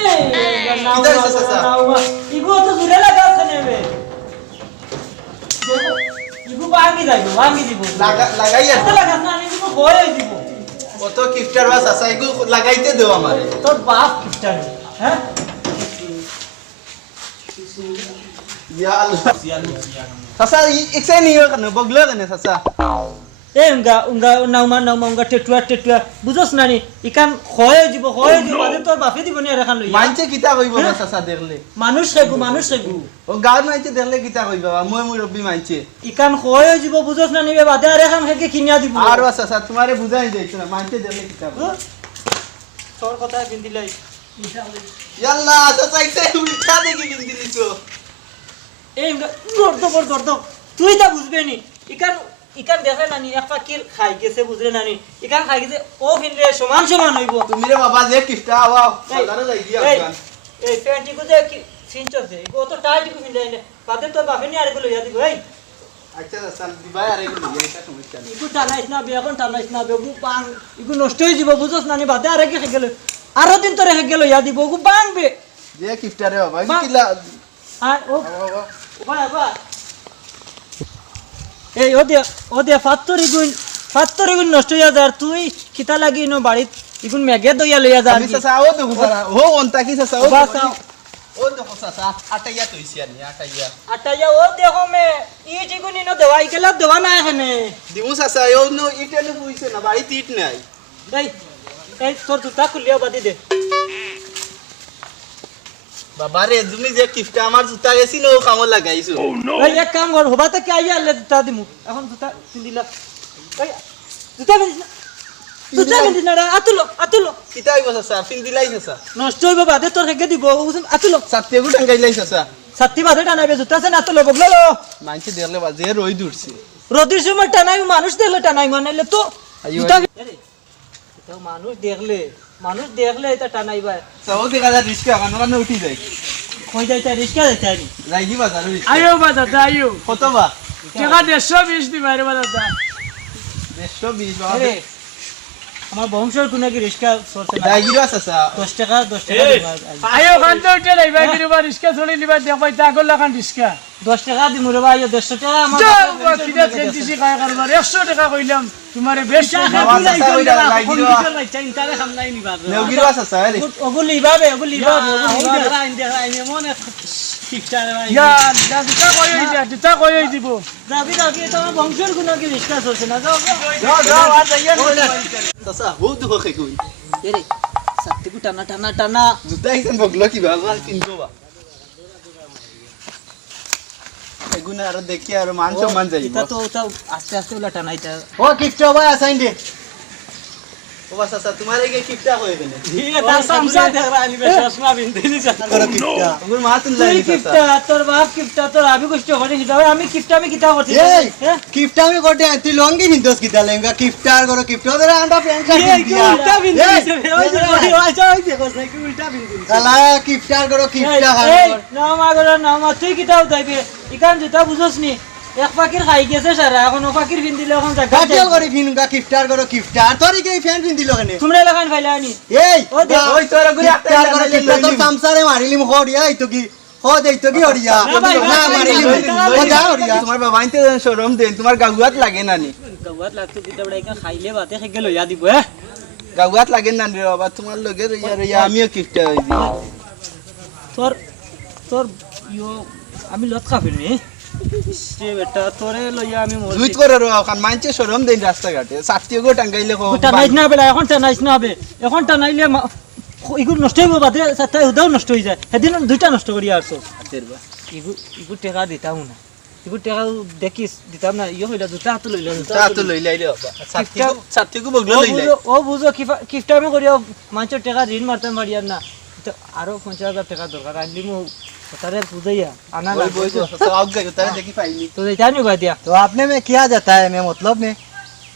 কিটা হইছে চাচা ইগো তো জুরে লাগাছ নেবে দেখো ইগো ভাঙি দিব লাগাই এত লাগাছ না আমি ইগো বয়ে দিব কত কিফটার বা চাচা এগু লাগাইতে দেও আমারে তোর বাপ কিপটা হ্যাঁ ইয়া আল্লাহ চাচা ইকসাই নিও কেন বগলো কেন চাচা এ উঙ্গা নাউমা টেটুয়া বুঝছ না নি ইকান খয় দিব বাদে তোর বাপে দিব নি এখান লই মানছে কিটা কইব না চাচা দেখলে মানুষ সেগু ও গাঁৱত মানছে দেখলে কিটা কইব মই মুরব্বী মানছে ইকান খয় দিব বুঝছ না নি বাদে আর এখান হেকে কিনিয়া দিব আর চাচা তোমারে বুঝাই যাইছ না মানছে দেখলে কিটা তোর কথা বিন্দিলাই ইয়াল্লা চাচা ইকসাই উল্টা দেখি বিন্দি দিছো এই গর্দ তুই তা বুঝবে নি ইকান দেখে নানি এক ফাকির খাই গেছে বুঝলে নানি ইকান খাই গেছে ও ফিনরে সমান হইব তুমি রে বাবা যে কিফটা আওয়া বাজারে যাই গিয়া আফগান এই প্যান্টি কো যে কি সিনচছে ও তো টাইট কো ফিন দেয় বাদে তো বাপে নি আরে কো লইয়া দিব এই আচ্ছা চাচা দিবাই আরে গুলো এটা সমস্যা নেই ইগু টানাইছ না বেগু পাং ইগু নষ্ট হই যাব বুঝছ নানি বাদে আরে কি গেল আরো দিন তোরে হে গেল ইয়া দিব গু বাংবে যে কিফটা রে বাবা কিলা আর ও বাবা এই ও দিয়া ফাত্তর ইগুন নষ্ট হইয়া যার তুই কিতা লাগি নো বাড়িত ইগুন মেঘে দইয়া লইয়া যা আমি চাচা ও দেখো সারা ও অন্তা কি চাচা ও দেখো চাচা আটাইয়া তইছি আনি আটাইয়া ও দেখো মে ইট ইগুন ইনো দেওয়াই কেলা দেওয়া না এখানে দিমু চাচা ও নো ইটেনে বুইছে না বাড়িতে ইট নাই এই তোর জুতা খুলিয়া বাদি দে বাবা রে তুমি যে কিফটা আমার জুতা গেছি নো কামো লাগাইছো এই এক কাম কর হবাতে কি আইয়া আলে জুতা দিমু এখন জুতা পিন্দিলা এই জুতা পিন্দি না আতুলো কিতা হইব চাচা ফিন দিলাই চাচা নষ্ট হইব বাদে তোর হেগে দিব আতুলো সাথে গু টাঙ্গাইলাই চাচা সাত্তি বাদে টানাইবে জুতা সে আতুলো বগলো মানছে দেখলে বাজে রই দূরছে রোদির সময় টানাই মানুষ দেখলে টানাই মানাইলে তো জুতা মানুষ দেখলে এটা টানাইবা চাও দেখা যায় রিস্কা কানে উঠি যায় কই যাইতা রিস্কা যাইতা নি যাই কি বাজার আয়ো বাজার আয়ো কত বা টাকা 120 দিবা রে বাজার 120 বাবা আরে আমার বংশের কোন কি রিস্কা সরছে না যাই গিরা চাচা 10 টাকা দিবা আয়ো খান্তে উঠে লাইবা গিরবা রিস্কা ছড়ি লিবা দেখাই তা গল লাগান রিস্কা 10 টাকা দিমু রে ভাই 150 টাকা আমার যাও কিটা চেন্টিসি খায় করবার 100 টাকা কইলাম তোমারে বেশ বাবা চাচা ওইটা লাই দিবা চিন্তারে সামলাই নিবা নেও গিরা চাচা আরে ওগুলি আইনে মনে ঠিকঠাক ভাই ইয়া দুটা কই দিব যাবি তো আমার বংশের কোন কি রিস্কা চলছে না যাও যাও আর যাইয়া চাচা ও দুঃখ খাই কই এরে সাত্তি কু টানা জুতা হিসেন বগলো কি বাবা কিনতো বা এগুনা আর দেখি আর মান সম্মান যাইব এটা তো আস্তে ওলা টানাইতা ও কিফটা ভাই আসাইন দে ও চাচা তোমারে কি কিফটা হয়ে গেলে ঠিক আছে তার সামসা দেখ রানি বে চশমা বিনদিনি চাচা করো কিফটা ওর মা তুন লাই কিফটা তোর বাপ কিফটা তোর আবি কষ্ট করে দিতে আমি কিফটা আমি কিতা করছি এই কিফটা আমি কোটে তুই লঙ্গি হিন্দোস কিতা লেঙ্গা কিফটার করো কিফটা ধরে আন্ডা প্যান্ট শার্ট দিয়া উল্টা বিনদিনি ওই দেখো কি উল্টা বিনদিনি শালা কিফটার করো কিফটা এই না মা তুই কিতাও দাইবে ইকান যেটা বুঝছস নি এক পাকির খাই গেছে সারা এখন ও পাকির পিন দিলে এখন জায়গা কাটিয়াল করি ফিনুগা কিফটার করো কিফটার তোরি কি ফ্যান পিন দিল কেনে তোমরা লাগান ফাইলা আনি এই ওই তোর গুলি কিফটার করো কিফটা তো সামসারে মারিলিম হড়িয়া এই তো কি হ দেই তো কি হড়িয়া না মারিলিম ও যা হড়িয়া তোমার বাবা আইতে শরম দেন তোমার গাগুয়াত লাগে না নি গাওয়াত লাগতো কিতা বড়াই কা খাইলে বাতে খেগে লইয়া দিব গাগুয়াত লাগে না রে বাবা তোমার লগে রইয়া আমিও কিফটা হই দি তোর ইয়ো আমি লত খাবি নি সে বেটা তোরে লইয়া আমি জুইত করে রো কান মানছে শরম দেন রাস্তা ঘাটে সাথীও গো টাঙ্গাইলে কো টানাইছ না বেলা এখন টানাইলে ইগুর নষ্ট হইব বাদে সাথে উদাও নষ্ট হই যায় সেদিন দুইটা নষ্ট করি আসছো ইগু টাকা দিতাম না ইগু টাকা দেখিস দিতাম না ইয়ে হইলা দুটা হাত লইলা তো লই লাইলে বাবা সাথীও বগলো লই লাই ও বুঝো কিফটা আমি করিও মানুষের টাকা ঋণ মারতাম বাড়িয়ার না তো আরো 50,000 টাকা দরকার আনলি মু তারে বুঝাইয়া আনা ওই বই তো সব গই তারে দেখি পাইনি তো জানি বাদিয়া तो आपने में किया जाता है मैं मतलब में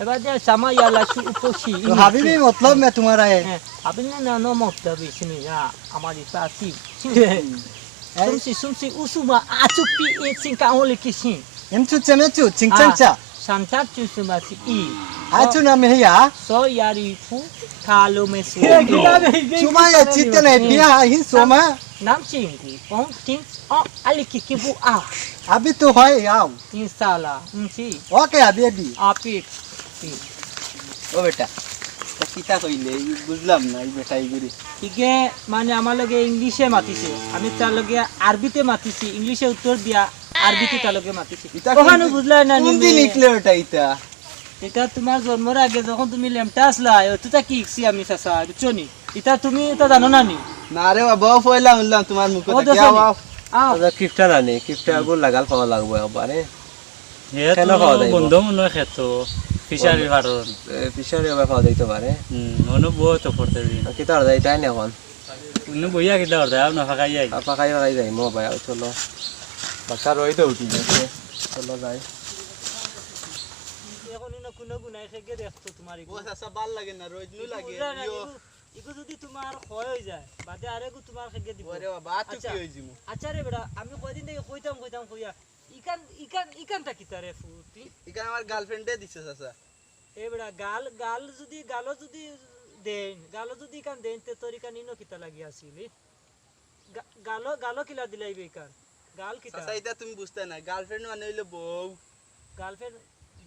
এবার যে সামা ইয়ালা উপসি तो হাবিবি मतलब में तुम्हारा है আপনি না নো মতলব ইসনি না আমার ইসাসি সুমসি উসুমা আচুপি ইসিন কাওলে কিসিন एम चुचे में चु चिंचंचा Shantat Chusumasi E. আছো না Mejia So Yarifu Kalo Mesu. Suma চিতে নাই পিয়া হি Soma Nam Chingi. Pong Tins O Alikikibu A. আবি তো হয় আও Insala. Mchi. ওকে আবি আবি Apit. ও বেটা তা কিতা কইলে বুঝলাম না এই বেটা এইগুলি ইগে মানে আমার লগে ইংলিশে মাতিছে আমি তার লগে আরবিতে মাতিছি ইংলিশে উত্তর দিয়া আরবিতে তার লগে মাতিছি ওখানে বুঝলাই না কোন দিন লিখলে ওটা ইতা এটা তোমার জন্মের আগে যখন তুমি লেমটা আসলা তুই কি ইকছি আমি চাচা বুঝছো নি এটা তুমি এটা জানো না নি না রে বাবা পয়লা শুনলাম তোমার মুখে ও থেকে দেখো নি। আও আও কিফটা নানি কিফটা গুলো লাগাল পাওয়া লাগবে একবারে কেন তো খাওয়া যাইব? বন্ধ মনে হয় খেত ফিশারি ফাটন পিছনে এবার খাওয়া যাইতে পারে মনে বহুত পড়তে দিন কি তার যাই তাই না এখন উনি বইয়া কিটা করতে আর না ফাঁকাই যাই আপা খাই খাই যাই মো ভাই চলো বাচ্চা রইতে উঠি গেছে চলো যাই এখন ইনো কোনো গুনাই খেগে দেখতো তোমার ও চাচা ভাল লাগে না রোজনু লাগে ইয়ো ইগো যদি তোমার ক্ষয় হয়ে যায় বাদে আরেগু তোমার খেগে দিব ওরে বাবা আচ্ছা কি হই জিমু আচ্ছা রে বেটা আমি কয়দিন থেকে কইতাম কইয়া ইকানটা কি তারে ফুটি এখানে আমার গার্লফ্রেন্ডে দিছে চাচা এ বেটা গালো যদি কান দেন তে তোর কান ইনো কিতা লাগি আসিলি গালো কিলা দিলাইবে কান গাল কিতা চাচা এটা তুমি বুঝতে না গার্লফ্রেন্ড মানে হইলো বউ গার্লফ্রেন্ড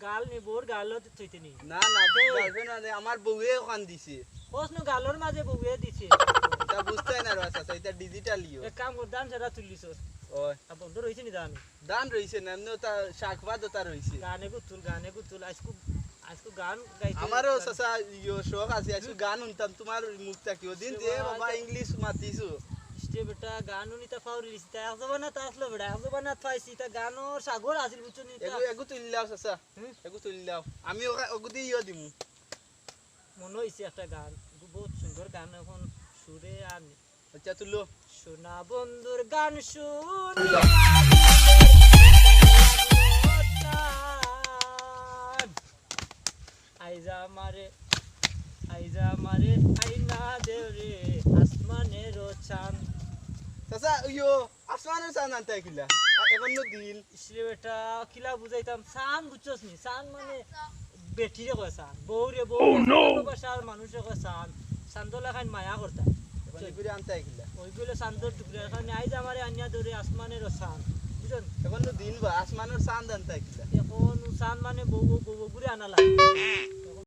গাল নি বোর গালো থইতে নি না না গার্লফ্রেন্ড মানে আমার বউয়ে ওখান দিছে প্রশ্ন গালোর মাঝে বউয়ে দিছে এটা বুঝতে না রে চাচা এটা ডিজিটাল ইয়ো এক কাম কর দান সেটা তুলিছ ওই আর বন্ধ রইছে নি দান দান রইছে না এমনি তা শাকবাদ ওটা রইছে গানে গুতুল আজকু গান গাইতে আমারও চাচা ইয়ো শখ আছে আজকে গান শুনতাম তোমার মুখটা কি ওদিন যে বাবা ইংলিশ মাতিছো স্টে বেটা গান নিতা ফাউরি লিসিতা এক জবানা তা আসলো বেটা এক জবানা থাইছি তা গানোর সাগর আসিল বুঝছো নি তা এগু তুললাও চাচা এগু তুললাও আমি ওগু দিয়ে ইয়ো দিমু মনে হইছে একটা গান বহুত সুন্দর গান এখন সুরে আর নেই। আচ্ছা তুলো সোনা বন্ধুর গান শুন আইজা মারে আইনা দেও রে আসমানের চাঁদ চাচা ইয়ো আসমানের চান আনতে কিলা এখন নো দিন ইসলে বেটা কিলা বুঝাইতাম চাঁদ বুঝছস নি চাঁদ মানে বেটিরে কয় চাঁদ বউরে ভাষার মানুষে কয় চাঁদ চান্দলা খান মায়া করতা এখন এগুলি আনতে কিলা ওইগুলো চান্দর টুকরা এখন আইজ আমারে আনিয়া ধরে আসমানের চাঁদ বুঝছেন এখন নো দিন বা আসমানের চাঁদ আনতে কিলা এখন চাঁদ মানে বউ ঘুরে আনা লাগে